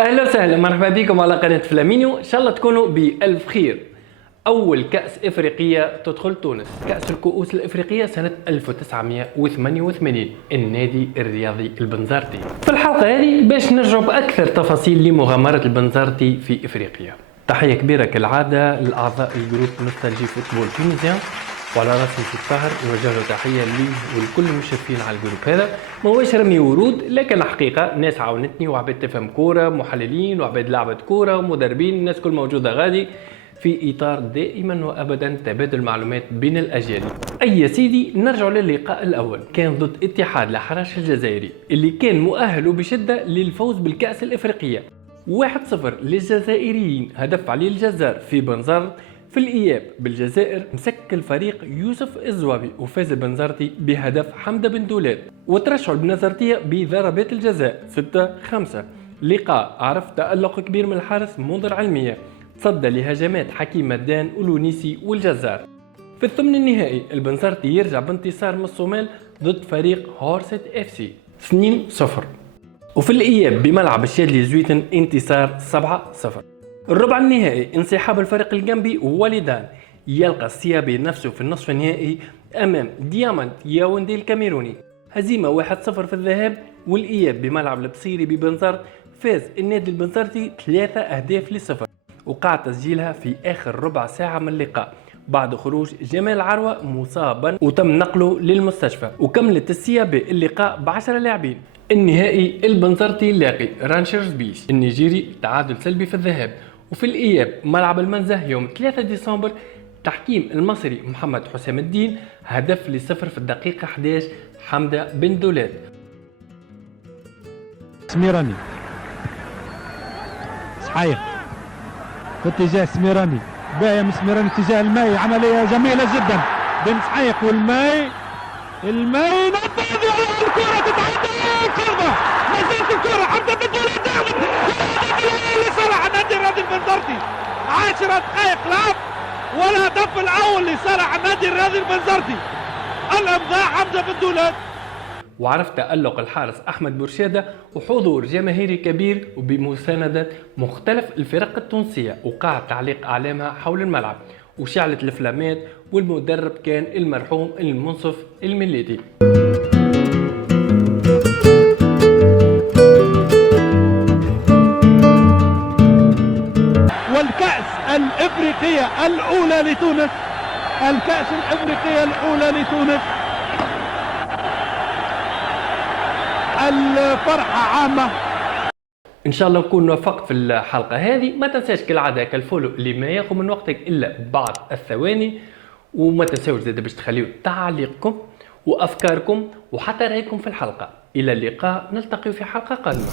اهلا وسهلا، مرحبا بكم على قناه فلامينيو. ان شاء الله تكونوا بالف خير. اول كاس افريقيه تدخل تونس، كاس الكؤوس الافريقيه سنه 1988، النادي الرياضي البنزرتي. في الحلقه هذه باش نرجعوا باكثر تفاصيل لمغامره البنزرتي في افريقيا. تحيه كبيره كالعاده لاعضاء الجروب نوستالجي فوتبول تونسيان، وعلى راسهم في الطاهر نوجه له تحيه ليه ولكل المشرفين على الجروب هذا. ماهوش رمي ورود، لكن الحقيقه ناس عاونتني وعباد تفهم كوره، محللين وعباد لعبه كوره ومدربين، الناس كل موجوده غادي في اطار دائما وابدا تبادل معلومات بين الاجيال. اي يا سيدي، نرجع للقاء الاول، كان ضد اتحاد الحرش الجزائري اللي كان مؤهل بشده للفوز بالكاس الافريقيه. 1-0 للجزائريين، هدف علي الجزار في بنزرت. في الإياب بالجزائر مسك الفريق يوسف الزوابي، وفاز البنزرتي بهدف حمدة بن دولاب، وترشحوا البنزرتية بضربات الجزاء 6-5. لقاء عرف تألق كبير من الحارس منذر علمية، تصدى لهجمات حكيم مدان ولونيسي والجزار. في الثمن النهائي البنزرتي يرجع بانتصار من الصومال ضد فريق هورست اف سي 2-0. وفي الإياب بملعب الشادلي زويتن انتصار 7-0. الربع النهائي انسحاب الفريق الجنبي وليدان، يلقى السيابي نفسه في النصف النهائي امام ديامانت ياوندي الكاميروني، هزيمه 1-0 في الذهاب. والاياب بملعب البصيري ببنزرت فاز النادي البنزرتي 3-0، وقع تسجيلها في اخر ربع ساعه من اللقاء بعد خروج جمال عروه مصابا وتم نقله للمستشفى. وكملت السيابي اللقاء ب10 لاعبين. النهائي البنزرتي لاقي رانشرز بيش النيجيري تعادل سلبي في الذهاب. وفي الإياب ملعب المنزه يوم 3 ديسمبر تحكيم المصري محمد حسام الدين، هدف لصفر في الدقيقة 11 حمدة بن دولاب. سميراني صحيح في اتجاه سميراني، باهي من سميراني اتجاه الماي، عملية جميلة جدا بن صحيح والماي. الماي نفذ على الكرة تتعدى القربة، نزلت الكرة حمدة بن دولاب لصالح النادي الرياضي البنزرتي. 10 دقائق لعب والهدف الاول لصالح النادي الرياضي البنزرتي، الامضاء حمزه بن دولاب. وعرف تألق الحارس احمد برشاده وحضور جماهيري كبير وبمساندة مختلف الفرق التونسيه، وقع تعليق اعلامها حول الملعب وشعلت الفلامات، والمدرب كان المرحوم المنصف المليتي. والكأس الإفريقية الأولى لتونس، الكأس الإفريقية الأولى لتونس، الفرحة عامة. ان شاء الله نكون وفقت في الحلقه هذه. ما تنساش كالعاده كالفولو اللي ما ياخذ من وقتك الا بعض الثواني، وما تنساوش زاد باش تخليوا تعليقكم وافكاركم وحتى رايكم في الحلقه. الى اللقاء، نلتقي في حلقه قادمه.